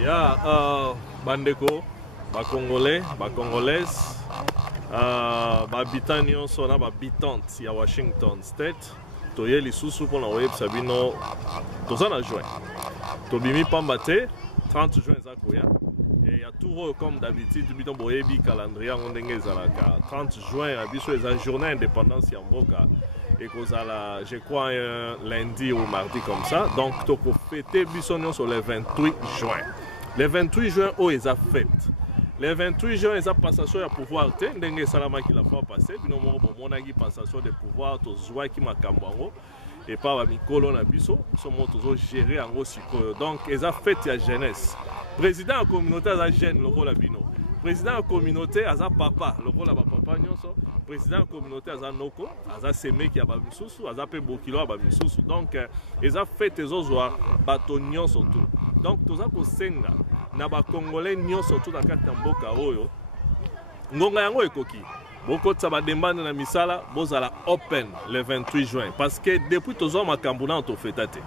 Ya bandeko Congolais, Congolaises, habitants nyonso na habitantes ya Washington State. Toye lisusu pour na web sabino tozana juin. Tobimi pamba te 30 juin za koya. Et il y a tout comme d'habitude bidon boyebi calendrier ndenge ezalaka 30 juin abiso eza journée indépendance ya mboka. Et kozala je crois un lundi ou mardi comme ça. Donc toko fêter biso nyonso le 28 juin. Le 28 juin o eza fête. Le 28 juin eza passation ya pouvoir te ndenge salamaki la fois passée bino moko bomonaki passation de pouvoir to zwaki makambo yango et pas ba mikolo na biso somo tozo gérer yango sikoyo. Donc eza fête ya jeunesse. Président la communauté aza jeune lokola bino. Président la communauté aza papa lokola ba papa nyonso. Président la communauté aza noko aza semeki ya ba misusu aza pe bokilo ya ba misusu. Donc eza fête ezozwa bato nyonso tout. Donc toza ko senga na ba congolais nyonso tout na kati ya mboka oyo ngonga yango ekoki bokotsa badembane na misala bozala open le 28 juin parce que depuis toza makambo na to feta te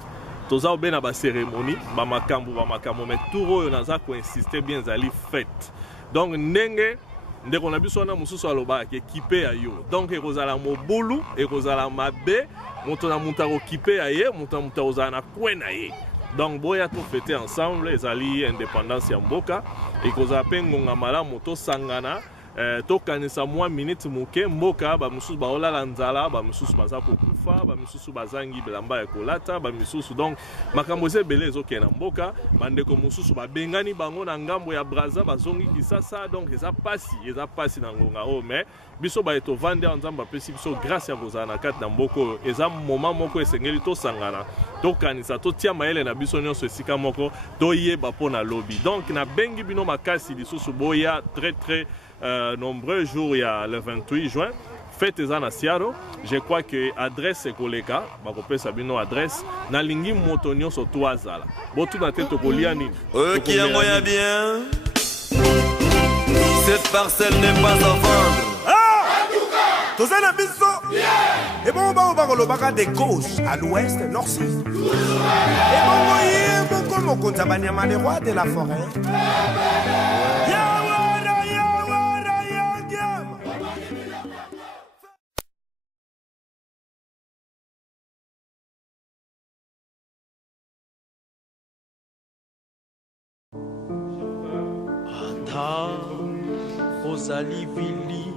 toza obena ba cérémonie ba makambo mais tout oyo naza ko insister bien zali fête. Donc ndenge ndeko na biso na mususu aloba ke kipe ya yo donc ekozala mobulu ekozala mabe moto na muta ko kipe ya ye moto na muta ozala na kwena ye. Donc boya to fêter ensemble ezali indépendance ya mboka ekozala pe ngonga malamu to sangana tokanisa mwa minute moke mboka ba mususu baolala nzala ba mususu baza kokufa ba mususu bazangi bilamba ya kolata ba mususu donc makambo ezebele ezokena mboka bandeko mususu babengani bango na ngambo ya Braza bazongi kisasa donc eza pasi na ngonga o mais biso ba eto vande nzamba pesi biso grâce ya kozala na kati na mboko eza moment moko esengeli to sangana tokanisa to tia maele na biso nyonso esika moko toyeba pona lobby. Donc na bengi bino makasi lisusu boya très nombreux jours il y a le 28 juin fête ezana siaro. Je crois que adresse ekoleka bakope sabino adresse na lingi moto nyonso to azala botu na tete kolia nini qui envoie bien cette parcelle n'est pas à vendre. Tozana biso et bon ba de gauche à l'ouest nord-sud et bon mon kontabanya les rois de la forêt. Ata ozali vili